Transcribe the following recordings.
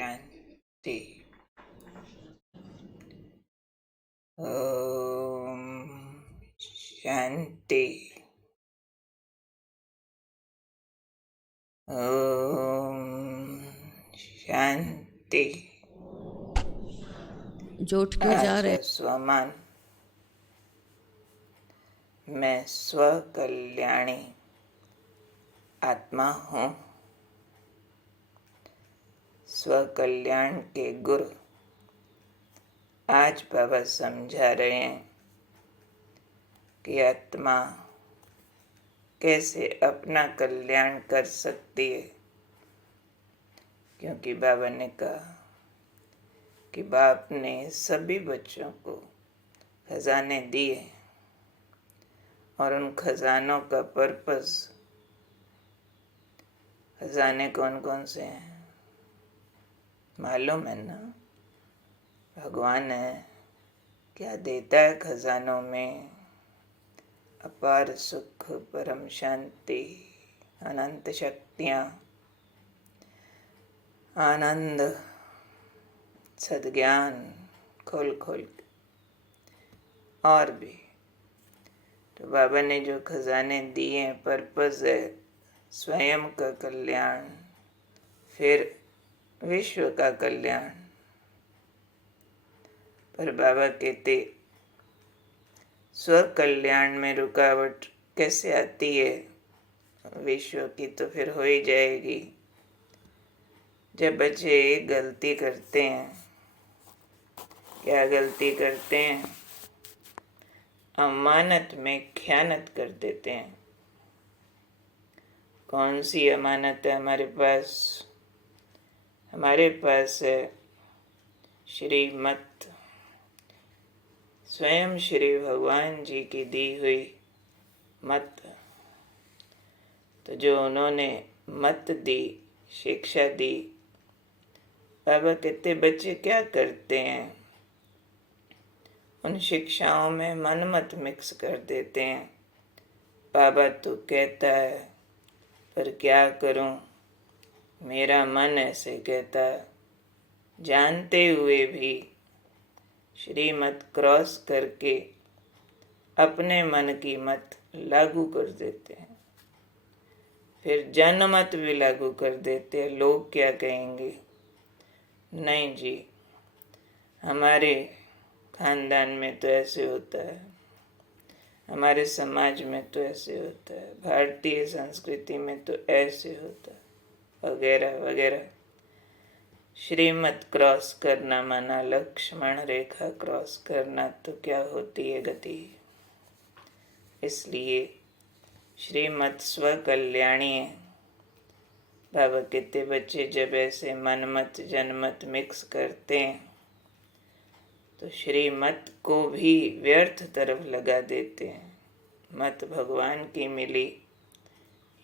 शांति। ओम शांति। ओम शांति। जोट क्यों जा रहे? स्वमान मैं स्व कल्याणी आत्मा हूँ। स्व कल्याण के गुरु आज बाबा समझा रहे हैं कि आत्मा कैसे अपना कल्याण कर सकती है, क्योंकि बाबा ने कहा कि बाप ने सभी बच्चों को खजाने दिए और उन खजानों का पर्पस, खजाने कौन कौन से हैं मालूम है ना? भगवान है, क्या देता है खजानों में? अपार सुख, परम शांति, अनंत शक्तियाँ, आनंद, सद्ज्ञान, खोल खोल के। और भी तो बाबा ने जो खजाने दिए पर्पस है स्वयं का कल्याण, फिर विश्व का कल्याण। पर बाबा कहते स्व कल्याण में रुकावट कैसे आती है? विश्व की तो फिर हो ही जाएगी। जब बच्चे गलती करते हैं, क्या गलती करते हैं? अमानत में ख़यानत कर देते हैं। कौन सी अमानत है हमारे पास? हमारे पास है श्रीमत, स्वयं श्री भगवान जी की दी हुई मत। तो जो उन्होंने मत दी, शिक्षा दी, बाबा कहते बच्चे क्या करते हैं? उन शिक्षाओं में मन मत मिक्स कर देते हैं। बाबा तो कहता है, पर क्या करूं, मेरा मन ऐसे कहता है। जानते हुए भी श्रीमत क्रॉस करके अपने मन की मत लागू कर देते हैं। फिर जनमत भी लागू कर देते हैं। लोग क्या कहेंगे? नहीं जी, हमारे खानदान में तो ऐसे होता है, हमारे समाज में तो ऐसे होता है, भारतीय संस्कृति में तो ऐसे होता है, वगैरह वगैरह। श्रीमत क्रॉस करना माना लक्ष्मण रेखा क्रॉस करना, तो क्या होती है गति? इसलिए श्रीमत स्व कल्याणी है। बाबा कहते बच्चे जब ऐसे मनमत जनमत मिक्स करते हैं तो श्रीमत को भी व्यर्थ तरफ लगा देते हैं। मत भगवान की मिली,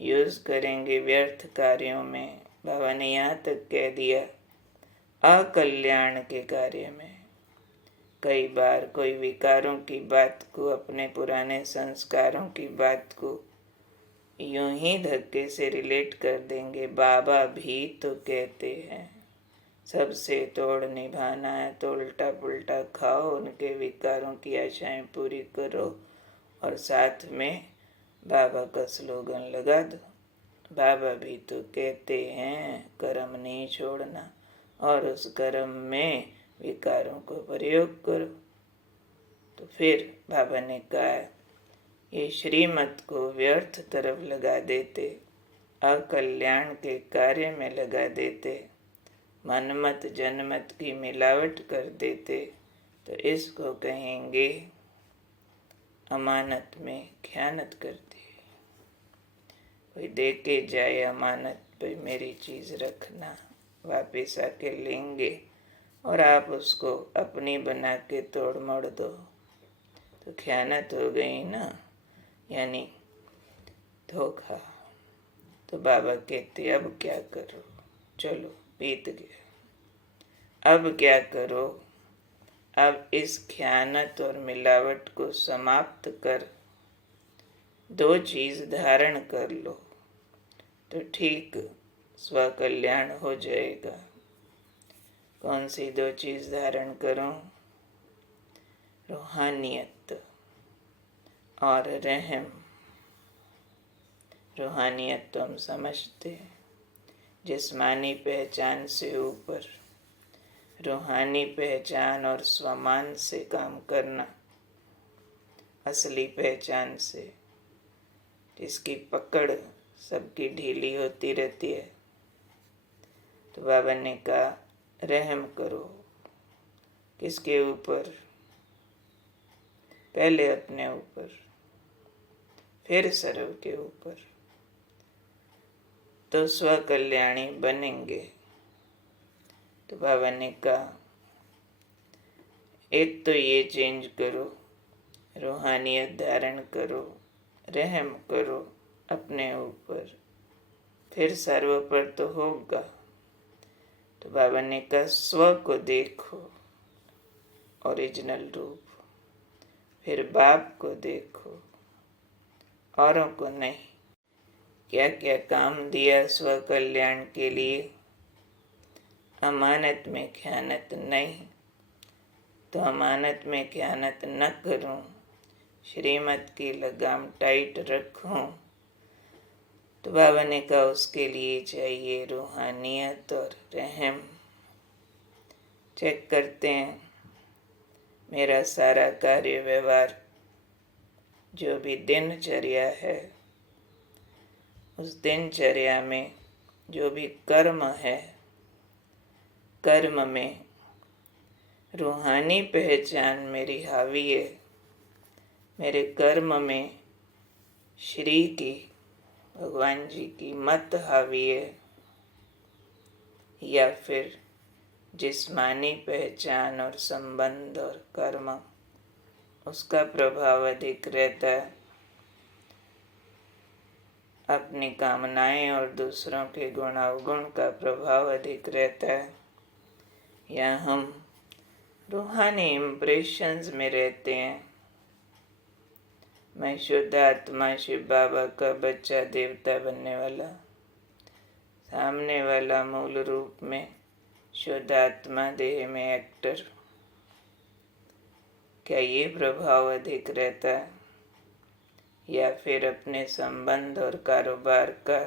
यूज करेंगे व्यर्थ कार्यों में। बाबा ने यहाँ तक कह दिया अकल्याण के कार्य में। कई बार कोई विकारों की बात को, अपने पुराने संस्कारों की बात को यूं ही धक्के से रिलेट कर देंगे। बाबा भी तो कहते हैं सबसे तोड़ निभाना है, तो उल्टा पुल्टा खाओ, उनके विकारों की आशाएं पूरी करो और साथ में बाबा का स्लोगन लगा दो। बाबा भी तो कहते हैं कर्म नहीं छोड़ना, और उस कर्म में विकारों को प्रयोग करो। तो फिर बाबा ने कहा ये श्रीमत को व्यर्थ तरफ लगा देते, अकल्याण के कार्य में लगा देते, मनमत जनमत की मिलावट कर देते, तो इसको कहेंगे अमानत में ख़यानत कर दी। कोई दे के जाए अमानत पे, मेरी चीज़ रखना, वापस आके लेंगे और आप उसको अपनी बना के तोड़ मोड़ दो, तो ख़यानत हो गई ना, यानी धोखा। तो बाबा कहते अब क्या करो? चलो बीत गया, अब क्या करो? अब इस ख़यानत और मिलावट को समाप्त कर दो चीज़ धारण कर लो, तो ठीक स्व कल्याण हो जाएगा। कौन सी दो चीज़ धारण करूं? रूहानियत और रहम। रूहानियत तो हम समझते हैं, जिस्मानी पहचान से ऊपर रूहानी पहचान और स्वमान से काम करना, असली पहचान से, जिसकी पकड़ सबकी ढीली होती रहती है। तो बाबा ने कहा रहम करो। किसके ऊपर? पहले अपने ऊपर, फिर सर्व के ऊपर, तो स्वकल्याणी बनेंगे। तो बाबा ने कहा एक तो ये चेंज करो, रूहानियत धारण करो, रहम करो अपने ऊपर, फिर सर्व पर तो होगा। तो बाबा ने कहा स्व को देखो, ओरिजिनल रूप, फिर बाप को देखो, औरों को नहीं। क्या क्या काम दिया स्व कल्याण के लिए, अमानत में ख़यानत नहीं, तो अमानत में ख़यानत न करूं, श्रीमत की लगाम टाइट रखूं। तो बाबा ने कहा उसके लिए चाहिए रूहानियत और रहम। चेक करते हैं मेरा सारा कार्य व्यवहार, जो भी दिनचर्या है, उस दिनचर्या में जो भी कर्म है, कर्म में रूहानी पहचान मेरी हावी है। मेरे कर्म में श्री की, भगवान जी की मत हावी है, या फिर जिस्मानी पहचान और संबंध और कर्म, उसका प्रभाव अधिक रहता है। अपनी कामनाएं और दूसरों के गुण अवगुण का प्रभाव अधिक रहता है, या हम रूहानी इम्प्रेशंस में रहते हैं। मैं शुद्ध आत्मा, शिव बाबा का बच्चा, देवता बनने वाला, सामने वाला मूल रूप में शुद्ध आत्मा, देह में एक्टर। क्या ये प्रभाव अधिक रहता है, या फिर अपने संबंध और कारोबार का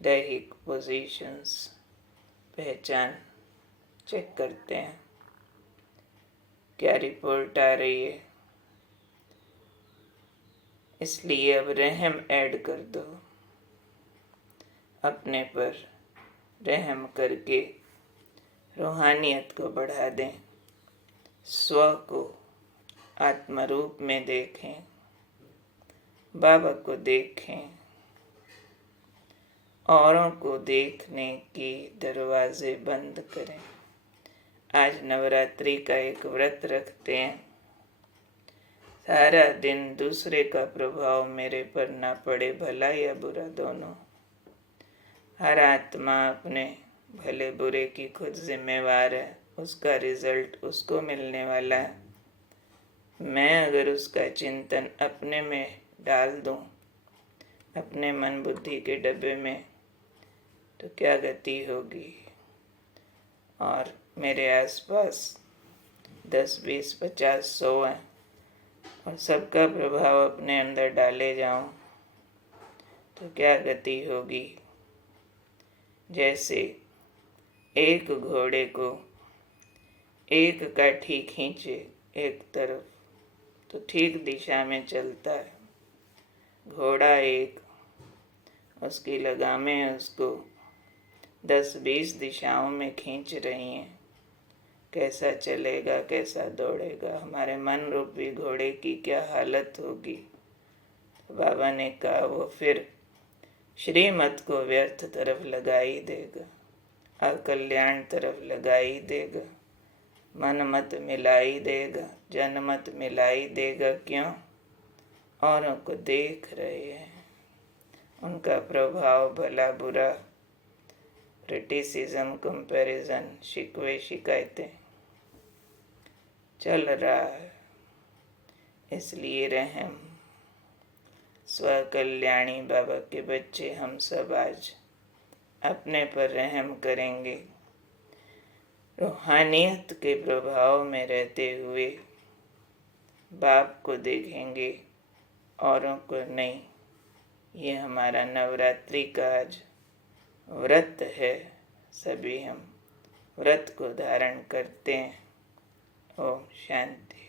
दैहिक पोजीशंस पहचान चेक करते हैं। क्या रिपोर्ट आ रही है? इसलिए अब रहम ऐड कर दो, अपने पर रहम करके रूहानियत को बढ़ा दें, स्व को आत्मरूप में देखें, बाबा को देखें, औरों को देखने की दरवाजे बंद करें। आज नवरात्रि का एक व्रत रखते हैं, सारा दिन दूसरे का प्रभाव मेरे पर ना पड़े, भला या बुरा दोनों। हर आत्मा अपने भले बुरे की खुद जिम्मेवार है, उसका रिजल्ट उसको मिलने वाला है। मैं अगर उसका चिंतन अपने में डाल दूं, अपने मन बुद्धि के डब्बे में, तो क्या गति होगी। और मेरे आसपास 10, 20, 50, 100 हैं, और सबका प्रभाव अपने अंदर डाले जाऊं, तो क्या गति होगी। जैसे एक घोड़े को एक काठी खींचे एक तरफ, तो ठीक दिशा में चलता है। घोड़ा एक, उसकी लगामें उसको 10-20 दिशाओं में खींच रही हैं। कैसा चलेगा, कैसा दौड़ेगा। हमारे मन रूपी घोड़े की क्या हालत होगी। बाबा ने कहा वो फिर श्रीमत को व्यर्थ तरफ लगा ही देगा, अकल्याण तरफ लगा ही देगा, मन मत मिला ही देगा, जन मत मिला ही देगा। क्यों? औरों को देख रहे हैं, उनका प्रभाव, भला बुरा, क्रिटिसिज्म, कंपैरिजन, शिकवे शिकायतें चल रहा है। इसलिए रहम, स्वकल्याणी बाबा के बच्चे हम सब आज अपने पर रहम करेंगे। रूहानियत के प्रभाव में रहते हुए बाप को देखेंगे, औरों को नहीं। ये हमारा नवरात्रि का आज व्रत है। सभी हम व्रत को धारण करते हैं। ओम शांति।